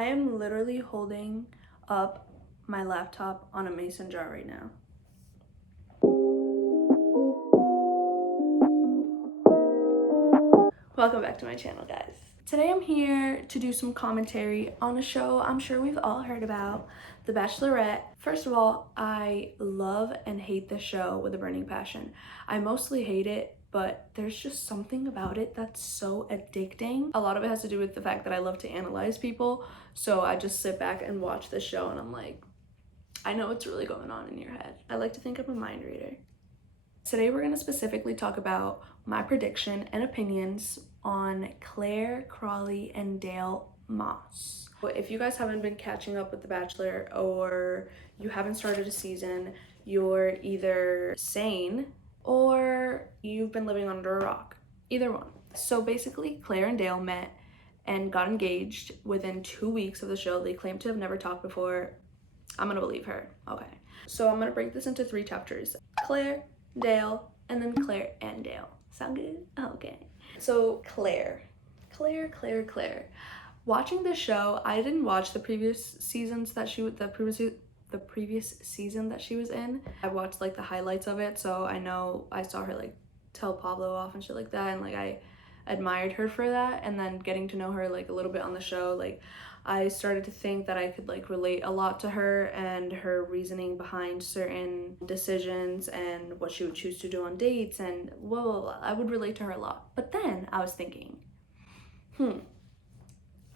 I am literally holding up my laptop on a mason jar right now. Welcome back to my channel, guys. Today I'm here to do some commentary on a show I'm sure we've all heard about, The Bachelorette. First of all, I love and hate this show with a burning passion. I mostly hate it, but there's just something about it that's so addicting. A lot of it has to do with the fact that I love to analyze people, so I just sit back and watch this show and I'm like, I know what's really going on in your head. I like to think I'm a mind reader. Today we're going to specifically talk about my prediction and opinions on Clare, Crawley, and Dale Moss. If you guys haven't been catching up with The Bachelor or you haven't started a season, you're either sane or you've been living under a rock. Either one. So basically, Clare and Dale met and got engaged within 2 weeks of the show. They claim to have never talked before. I'm gonna believe her. Okay. So I'm gonna break this into 3 chapters. Clare, Dale, and then Clare and Dale. Sound good? Okay. So Clare. Watching this show, I didn't watch the previous seasons that the previous season that she was in. I watched like the highlights of it, so I know I saw her like tell Pablo off and shit like that, and like I admired her for that. And then getting to know her like a little bit on the show, like I started to think that I could like relate a lot to her and her reasoning behind certain decisions and what she would choose to do on dates and blah, blah, blah. I would relate to her a lot. But then I was thinking,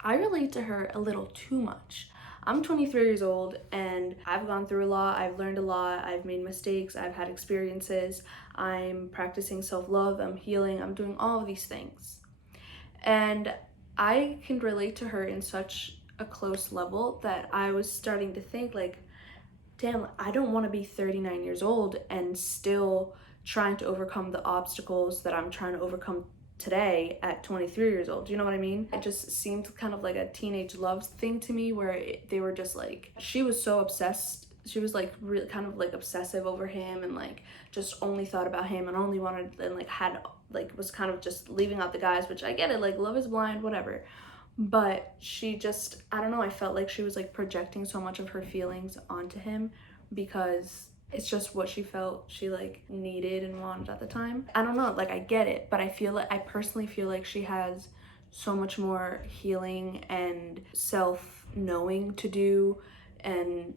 I relate to her a little too much. I'm 23 years old and I've gone through a lot, I've learned a lot, I've made mistakes, I've had experiences, I'm practicing self-love, I'm healing, I'm doing all of these things. And I can relate to her in such a close level that I was starting to think like, damn, I don't want to be 39 years old and still trying to overcome the obstacles that I'm trying to overcome today at 23 years old. Do you know what I mean? It just seemed kind of like a teenage love thing to me where they were just like, she was so obsessed. She was like really kind of like obsessive over him and like just only thought about him and only wanted and like had like was kind of just leaving out the guys, which I get it, like love is blind, whatever. But she just, I don't know, I felt like she was like projecting so much of her feelings onto him because it's just what she felt she like needed and wanted at the time. I don't know, like I get it, but I personally feel like she has so much more healing and self-knowing to do and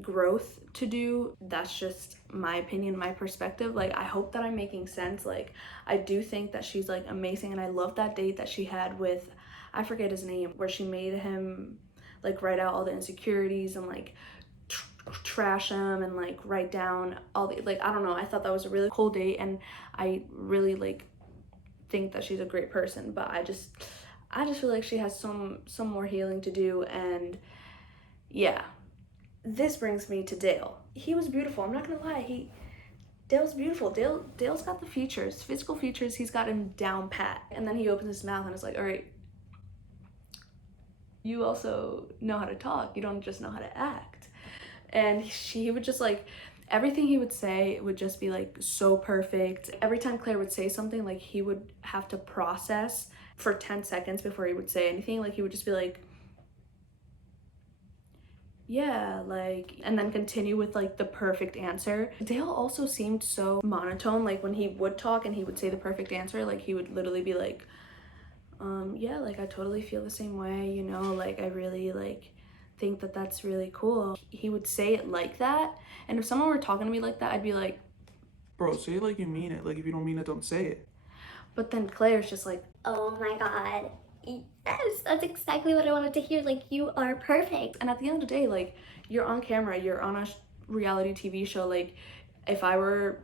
growth to do. That's just my opinion, my perspective. Like I hope that I'm making sense. Like I do think that she's like amazing, and I love that date that she had with, I forget his name, where she made him like write out all the insecurities and like trash him and like write down all the, like, I don't know, I thought that was a really cool date, and I really like think that she's a great person, but I just feel like she has some more healing to do. And yeah, this brings me to Dale. He was beautiful, I'm not gonna lie. Dale's beautiful. Dale's got the features, physical features, he's got him down pat. And then he opens his mouth and is like, all right, you also know how to talk, you don't just know how to act. And he would just like, everything he would say would just be like so perfect. Every time Claire would say something, like he would have to process for 10 seconds before he would say anything. Like he would just be like, yeah, like, and then continue with like the perfect answer. Dale also seemed so monotone. Like when he would talk and he would say the perfect answer, like he would literally be like, yeah, like I totally feel the same way, you know, like I really like think that that's really cool. He would say it like that, and if someone were talking to me like that, I'd be like, bro, say it like you mean it. Like if you don't mean it, don't say it. but then Claire's just like, oh my god, yes, that's exactly what I wanted to hear. Like, you are perfect. and at the end of the day, like, you're on camera, you're on a reality TV show. Like if I were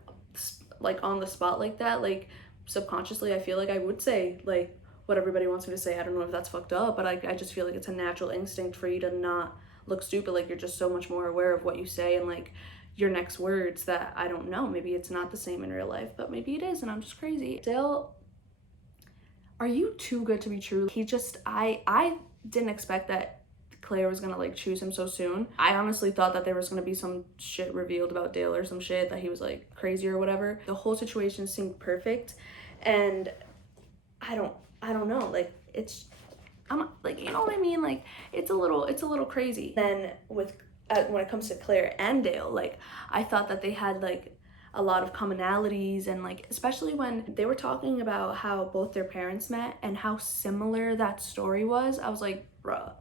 like on the spot like that, like subconsciously I feel like I would say like what everybody wants me to say. I don't know if that's fucked up, but I just feel like it's a natural instinct for you to not look stupid. Like you're just so much more aware of what you say and like your next words that I don't know, maybe it's not the same in real life, but maybe it is and I'm just crazy. Dale, are you too good to be true? He just, I didn't expect that Claire was gonna like choose him so soon. I honestly thought that there was gonna be some shit revealed about Dale or some shit, that he was like crazy or whatever. The whole situation seemed perfect, and I don't know, like it's I'm like, you know what I mean? Like, it's a little crazy. Then with when it comes to Claire and Dale, like, I thought that they had like a lot of commonalities, and like especially when they were talking about how both their parents met and how similar that story was. I was like, bruh,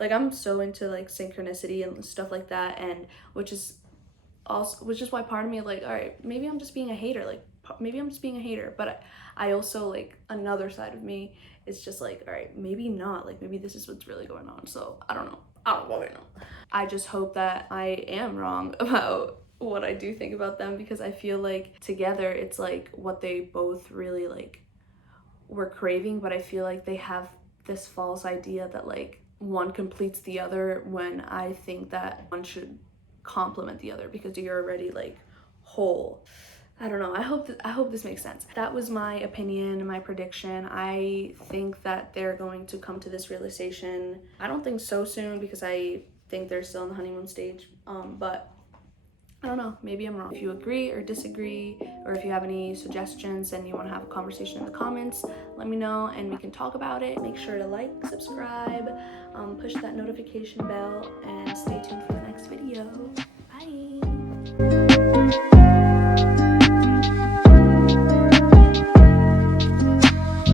like I'm so into like synchronicity and stuff like that, and which is why part of me like, all right, maybe I'm just being a hater, like maybe I'm just being a hater, but I also like another side of me is just like, all right, maybe not, like maybe this is what's really going on. So I don't know what I know. I just hope that I am wrong about what I do think about them, because I feel like together it's like what they both really like were craving, but I feel like they have this false idea that like one completes the other, when I think that one should complement the other because you're already like whole. I don't know. I hope this makes sense. That was my opinion, my prediction. I think that they're going to come to this realization. I don't think so soon, because I think they're still in the honeymoon stage. But I don't know, maybe I'm wrong. If you agree or disagree, or if you have any suggestions and you want to have a conversation in the comments, let me know and we can talk about it. Make sure to like, subscribe, push that notification bell, and stay tuned for the next video. Bye.